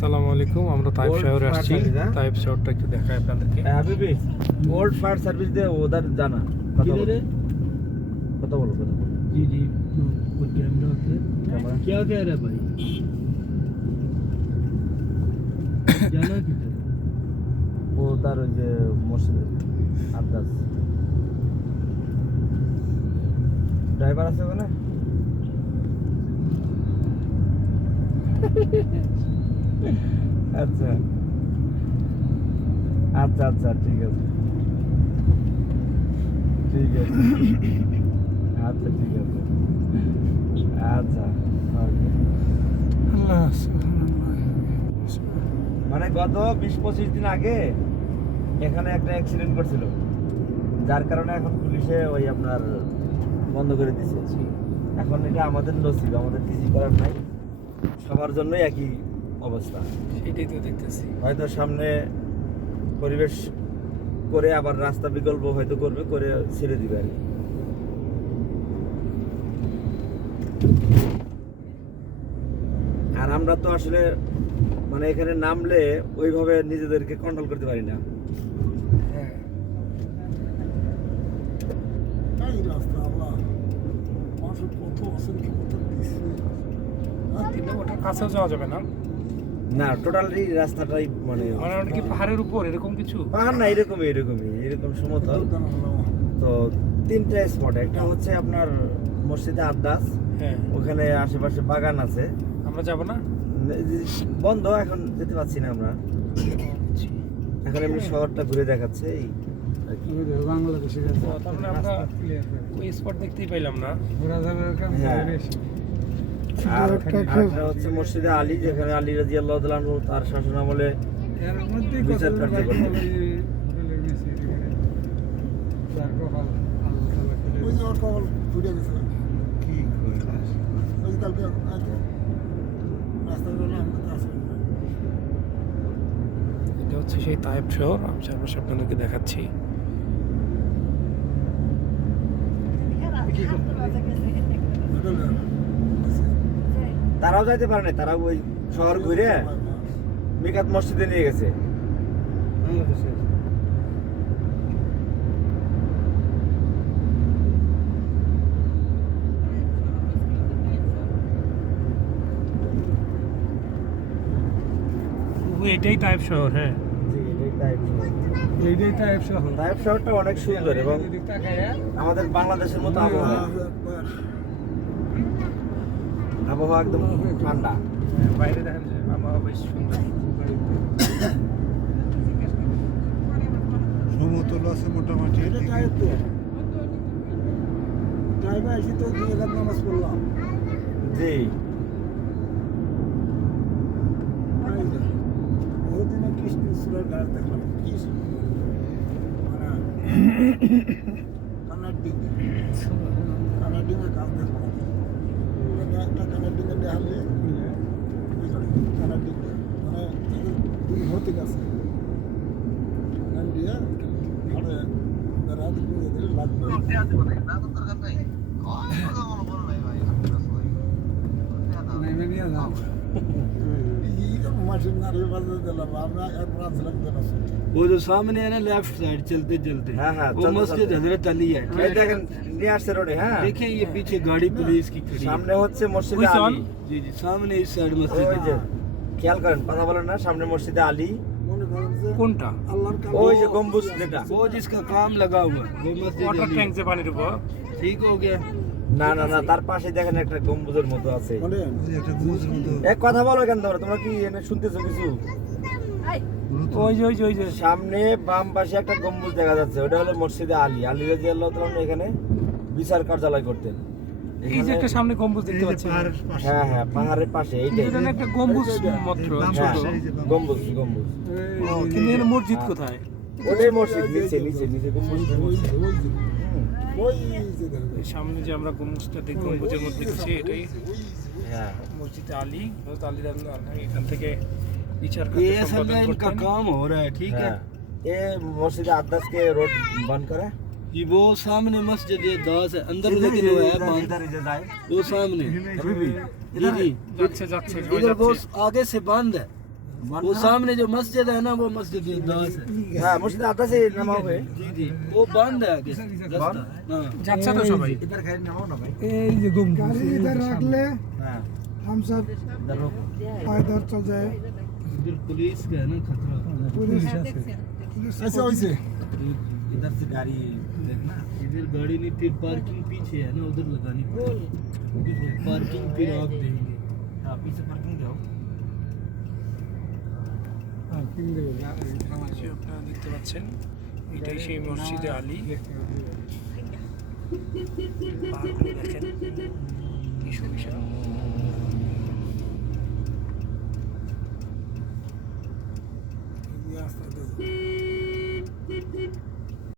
আসসালামু আলাইকুম আমরা তাইপ Old শহরে fire আসছি service, হ্যাঁ? তাইপ শহরটা একটু দেখাই আপনাদেরকে হাবিবি ওল্ড ফায়ার সার্ভিস দিয়ে ওদের জানা কথা किधर বলো है কথা বলো কথা বলো जी जी तो वो कैमरा पे कैमरा? क्या कह रहा है भाई जाना किधर ও তার ওই যে মসজিদে আন্দাজ ড্রাইভার আছে ওখানে আচ্ছা। আচ্ছা আচ্ছা ঠিক আছে। ঠিক আছে। আচ্ছা ঠিক আছে। আচ্ছা মানে গত বিশ পঁচিশ দিন আগে এখানে একটা অ্যাক্সিডেন্ট করছিল। যার কারণে এখন পুলিশে ওই আপনার বন্ধ করে দিয়েছে এখন এটা আমাদের নসিব আমাদের কিছু করার নাই। সবার জন্যই একই অবস্থা। সেটাই তো দেখতেছি। হয়তো সামনে পরিবেশ করে আবার রাস্তা বিকল্প হয়তো করবে করে ছেড়ে দিবে আর কি। আর আমরা তো আসলে মানে এখানে নামলে ওইভাবে নিজেদেরকে কন্ট্রোল করতে পারি না। হ্যাঁ। কাছেও যাওয়া যাবে না। না টোটালি রাস্তাটাই মানে মানে কি পাহাড়ের উপর এরকম কিছু? পাহাড় না এরকমই এরকমই এরকম সমতল। তো তিনটা স্পট একটা হচ্ছে আপনার মসজিদে আদাস হ্যাঁ। ওখানে আশেপাশে বাগান আছে। আমরা যাব না? বন্ধ এখন যেতে পারছি না আমরা। এখন এমনি শহরটা ঘুরে দেখাচ্ছে এই মানে আমরা ওই স্পট দেখতেই পাইলাম না। হ্যাঁ। আর হচ্ছে মসজিদে আলী যেখানে আলী রাজি আল্লাহ তার শাসন আমলে বিচার কার্য করতেন। এটা হচ্ছে সেই তাইপ শহর। আমি চারপাশে আপনাদেরকে দেখাচ্ছি। তারাও যাইতে পারে না তারা ওই শহর ঘুরে মিকাত মসজিদে নিয়ে গেছে। এটাই শহর হ্যাঁ। এইটাই শহর। শহরটা অনেক সুন্দর এবং আমাদের বাংলাদেশের মতো আবহাওয়া। আবহাওয়া একদম ঠান্ডা। বাইরে দেখেন যে আবহাওয়া বেশ সুন্দর। সমতল আছে মোটামুটি তো। ড্রাইভার এসে তো দুই রাত নামাজ পড়লাম জি। কৃষ্ণ সুরের গাছ দেখলাম। মানে কানার কানার গাছ দেখলাম। একটা কানার দিকে দেখালে কানার ডিঙ্গে মানে দুই ভৌতিক আছে দিয়ে লাগবে এই যে মাসির নারী বাজার দিলাম আমরা একবার আসলাম কেন वो जो सामने है ना लेफ्ट साइड चलते चलते हाँ, हाँ, वो चलते मस्जिद चलते। हजरत अली है এই দেখেন নিয়ে আসছে রোডে হ্যাঁ देखें ये पीछे गाड़ी पुलिस की खड़ी है সামনে হচ্ছে মসজিদে Which one? আলী जी जी सामने इस साइड मस्जिद ওই যে है খেয়াল করেন কথা বলেন না সামনে মসজিদে আলী মনে করেন যে কোনটা আল্লাহর কাছে ওই যে গম্বুজ যেটা वो जिसका काम लगा हुआ है वो मस्जिद ওয়াটার अली ট্যাঙ্ক যে পানির উপর ठीक हो गया না না না তার পাশে দেখেন একটা গম্বুজের মতো আছে। এক কথা বলো কেন তোমরা তোমরা কি এনে শুনতেছো কিছু? ওই যে ওই যে ওই যে সামনে বাম পাশে একটা গম্বুজ দেখা যাচ্ছে ওটা হলো মসজিদে আলী। আলী রাজি আল্লাহ এখানে বিচার কার্যালয় করতেন। এই যে একটা সামনে গম্বুজ দেখতে পাচ্ছি। হ্যাঁ হ্যাঁ পাহাড়ের পাশে এইটাই। এটা একটা গম্বুজ মাত্র হ্যাঁ ছোট গম্বুজ গম্বুজ। কিন্তু মসজিদ কোথায়? ওটাই মসজিদ নিচে নিচে নিচে গম্বুজ। সামনে যে আমরা গম্বুজটা দেখি গম্বুজের মধ্যে দেখছি এটাই হ্যাঁ মসজিদে আলী হযরত আলী রাদিয়াল্লাহু আনহু এখান থেকে বিচার ये কার্য असल সম্পাদন में इनका করতেন काम हो रहा है ठीक है হ্যাঁ এ মসজিদে আদাস কে রোড বন্ধ করে ये वो सामने मस्जिद ये दास है अंदर लेकिन वो है बंद इधर इधर जाए वो सामने अभी भी जी जी যাচ্ছে যাচ্ছে इधर वो आगे से बंद है वो हाँ। सामने जो मस्जिद है ना वो मस्जिद है। हाँ, मस्जिद आता से नमाज़ है जी जी। वो बंद है अच्छा तो भाई? इधर खैर नमाज़ ना भाई। ए ये गुम। गाड़ी इधर रख ले। हम सब इधर चल जाए। पुलिस का है ना खतरा। पुलिस ऐसे इधर से गाड़ी देखना। इधर गाड़ी नहीं फिर पार्किंग पीछे है ना उधर लगानी पार्किंग पे आप देंगे आप पीछे पार्किंग जाओ আপনারা দেখতে পাচ্ছেন এটাই সেই মসজিদে আলী দেখেন কি